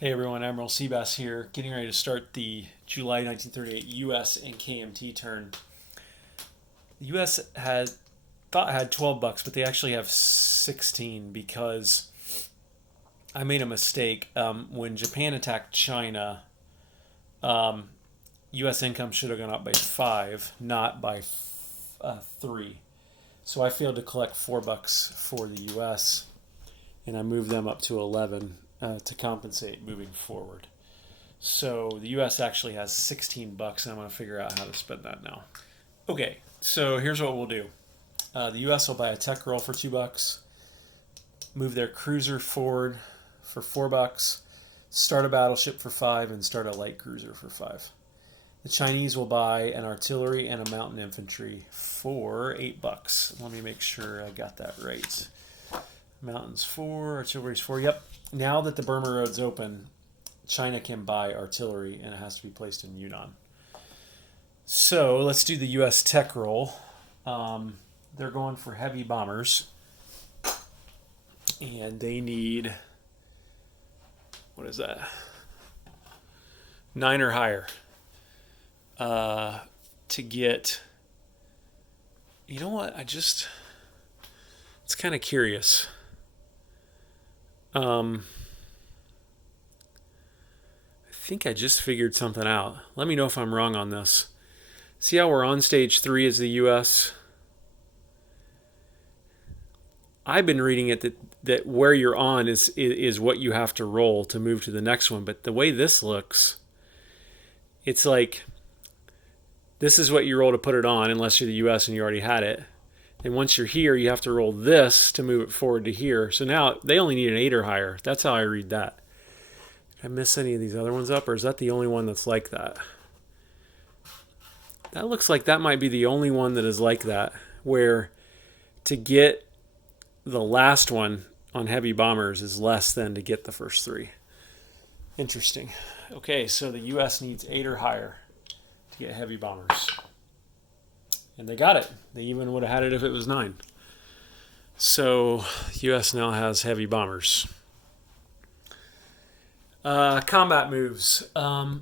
Hey everyone, Admiral Seabass here, getting ready to start the July 1938 U.S. and KMT turn. The U.S. had 12 bucks, but they actually have 16 because I made a mistake. When Japan attacked China, U.S. income should have gone up by 5, not by 3. So I failed to collect 4 bucks for the U.S. and I moved them up to 11 to compensate moving forward. So the U.S. actually has 16 bucks, and I'm going to figure out how to spend that now. Okay, so here's what we'll do. The U.S. will buy a tech roll for 2 bucks, move their cruiser forward for 4 bucks, start a battleship for 5, and start a light cruiser for 5. The Chinese will buy an artillery and a mountain infantry for 8 bucks. Let me make sure I got that right. Mountains 4, artillery's 4. Yep. Now that the Burma Road's open, China can buy artillery, and it has to be placed in Yunnan. So let's do the U.S. tech roll. They're going for heavy bombers, and they need, what is that? 9 or higher to get. You know what? It's kind of curious. I think I just figured something out. Let me know if I'm wrong on this. See how we're on stage 3 as the U.S.? I've been reading it that where you're on is what you have to roll to move to the next one. But the way this looks, it's like this is what you roll to put it on unless you're the U.S. and you already had it. And once you're here, you have to roll this to move it forward to here. So now they only need an 8 or higher. That's how I read that. Did I miss any of these other ones up, or is that the only one that's like that? That looks like that might be the only one that is like that, where to get the last one on heavy bombers is less than to get the first 3. Interesting. Okay, so the U.S. needs 8 or higher to get heavy bombers. And they got it. They even would have had it if it was 9. So U.S. now has heavy bombers. Combat moves. I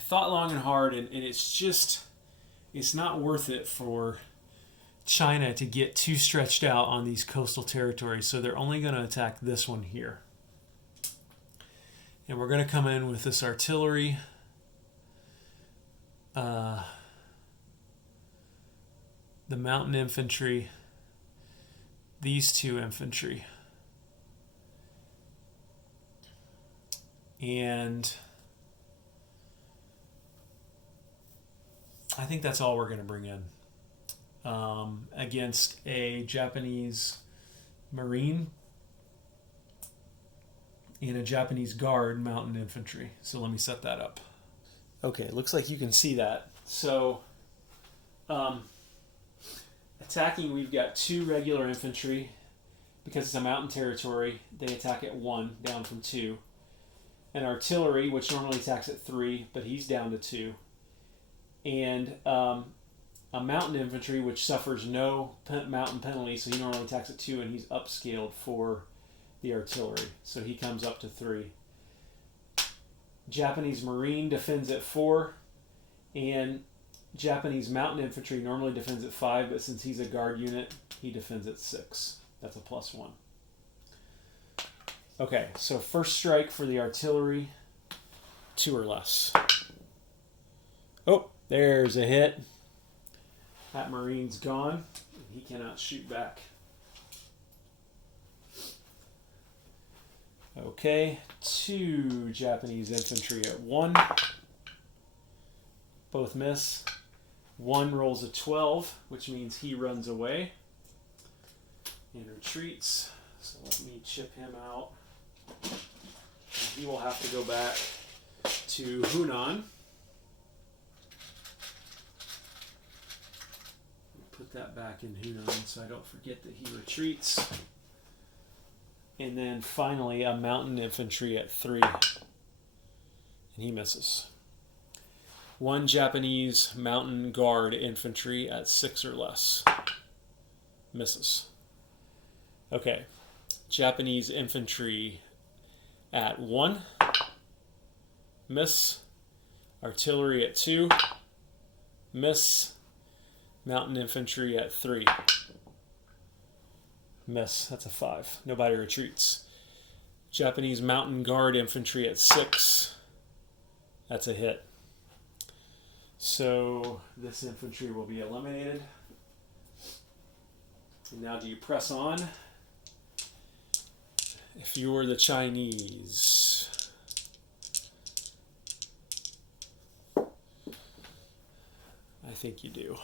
thought long and hard, and it's not worth it for China to get too stretched out on these coastal territories. So they're only going to attack this one here. And we're going to come in with this artillery. The mountain infantry, these 2 infantry, and I think that's all we're going to bring in against a Japanese Marine and a Japanese Guard mountain infantry. So let me set that up. Okay, looks like you can see that. So attacking, we've got 2 regular infantry. Because it's a mountain territory, they attack at 1, down from 2. An artillery, which normally attacks at 3, but he's down to 2. And a mountain infantry, which suffers no mountain penalty, so he normally attacks at 2, and he's upscaled for the artillery. So he comes up to 3. Japanese Marine defends at 4, and Japanese mountain infantry normally defends at 5, but since he's a guard unit, he defends at 6. That's a +1. Okay, so first strike for the artillery, 2 or less. Oh, there's a hit. That Marine's gone. He cannot shoot back. Okay, 2 Japanese infantry at 1. Both miss. 1 rolls a 12, which means he runs away and retreats. So let me chip him out. And he will have to go back to Hunan. Put that back in Hunan so I don't forget that he retreats. And then finally a mountain infantry at 3. And he misses. 1 Japanese mountain guard infantry at 6 or less. Misses. Okay. Japanese infantry at 1, miss. Artillery at 2, miss. Mountain infantry at 3, miss. That's a 5. Nobody retreats. Japanese mountain guard infantry at 6. That's a hit. So this infantry will be eliminated. And now do you press on? If you were the Chinese, I think you do.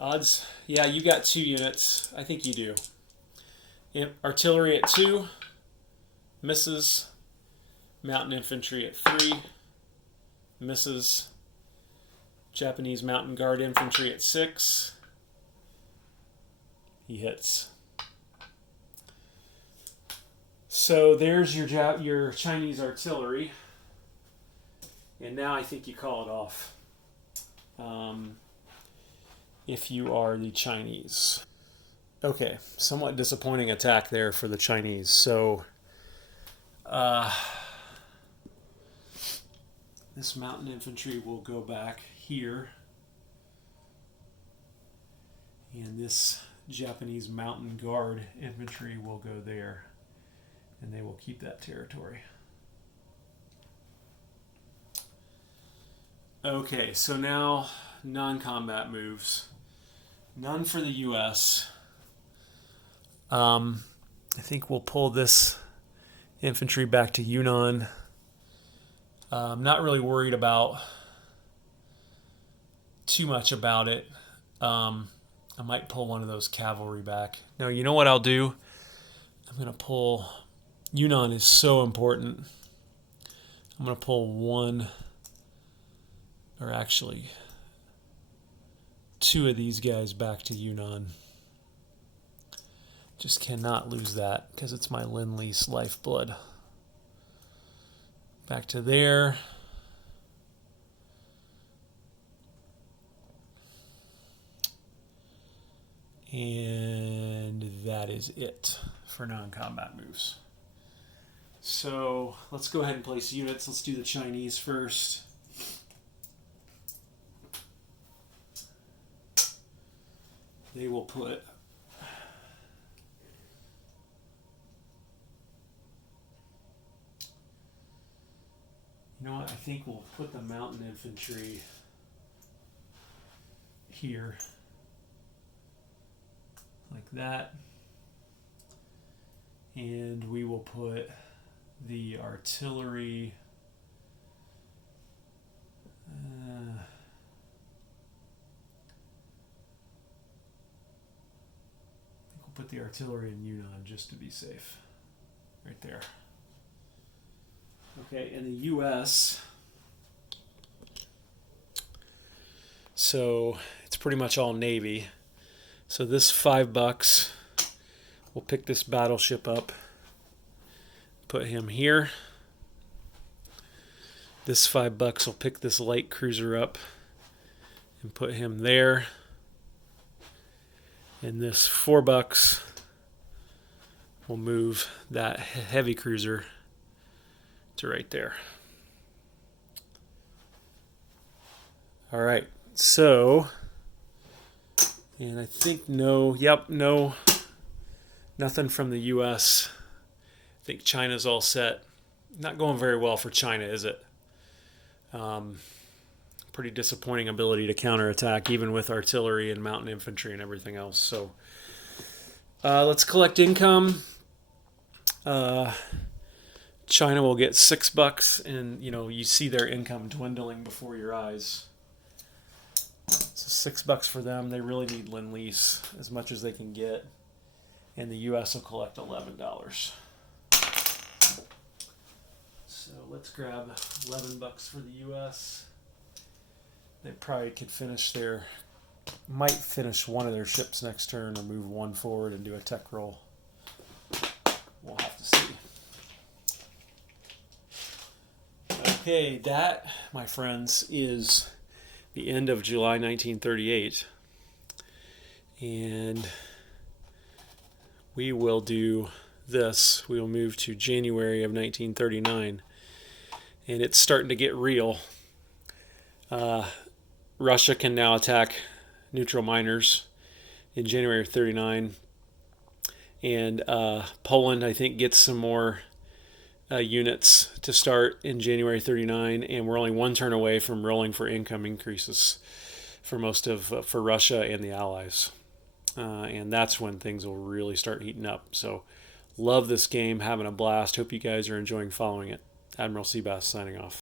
Odds, yeah, you got 2 units. I think you do. Artillery at 2, misses. Mountain infantry at 3, misses. Japanese mountain guard infantry at 6, he hits. So there's your Chinese artillery, and now I think you call it off. If you are the Chinese. Okay, somewhat disappointing attack there for the Chinese. So this mountain infantry will go back here, and this Japanese mountain guard infantry will go there, and they will keep that territory. Okay, so now non-combat moves. None for the U.S. I think we'll pull this infantry back to Yunnan. I'm not really worried about too much about it. I might pull one of those cavalry back. No, you know what I'll do? I'm going to pull... Yunnan is so important. I'm going to pull one, or actually 2 of these guys back to Yunnan. Just cannot lose that because it's my Lend-Lease lifeblood. Back to there. And that is it for non-combat moves. So let's go ahead and place units. Let's do the Chinese first. They will put you know what? I think we'll put the mountain infantry here, like that, and we will put the artillery put the artillery in Yunnan just to be safe. Right there. Okay, in the U.S., so it's pretty much all Navy. So this $5, we'll pick this battleship up, put him here. This $5 will pick this light cruiser up and put him there. And this $4 will move that heavy cruiser to right there. All right, so, and I think no, nothing from the U.S. I think China's all set. Not going very well for China, is it? Pretty disappointing ability to counterattack, even with artillery and mountain infantry and everything else. So let's collect income. China will get $6, and you see their income dwindling before your eyes. So $6 for them. They really need Lend-Lease as much as they can get, and the U.S. will collect $11. So let's grab $11 for the U.S. They probably could might finish one of their ships next turn, or move one forward and do a tech roll. We'll have to see. Okay, that, my friends, is the end of July 1938. And we will do this, we will move to January of 1939. And it's starting to get real. Russia can now attack neutral miners in January of 39. And Poland, I think, gets some more units to start in January 39. And we're only one turn away from rolling for income increases for Russia and the Allies. And that's when things will really start heating up. So love this game, having a blast. Hope you guys are enjoying following it. Admiral Seabass signing off.